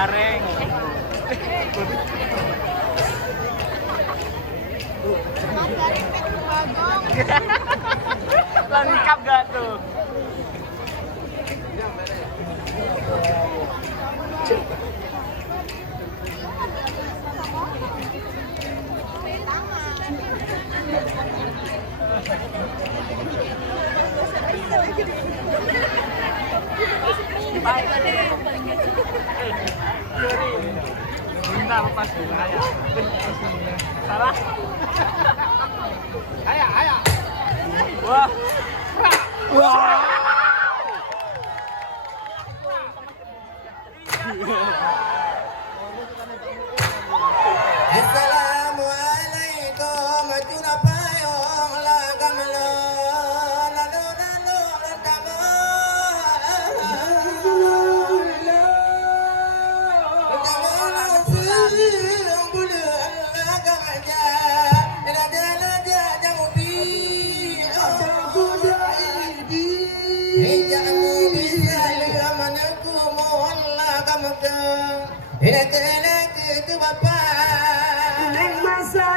garing. Lengkap gak tuh? Minta lepas dulu ya. Salah. Ayo. Wah. Wah. Assalamualaikum Junapayong lagamlo lalu lagamo yang bulu lagamaja raja jamubi kudaidi jamu bisa lamanaku mohon lagamaga ina kena ke bapak masa